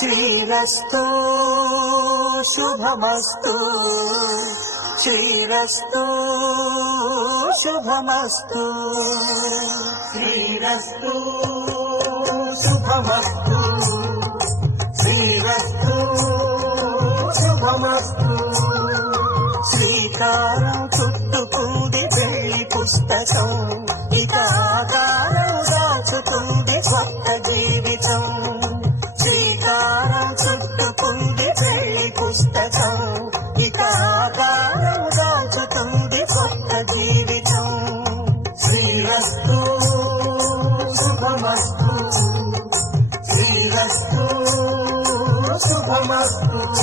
శ్రీరస్తు శుభమస్తు. శ్రీరస్తు శుభమస్తు. శ్రీరస్తు శుభమస్తు. శ్రీరస్తు శుభమస్తు. శ్రీకారం చుట్టుకుంది పెళ్ళి పుస్తకం పుస్తకం ఇక ఆధారం దాచుతుంది కొత్త జీవితం. శ్రీరస్తు శుభమస్తు. శ్రీరస్తు శుభమస్తు.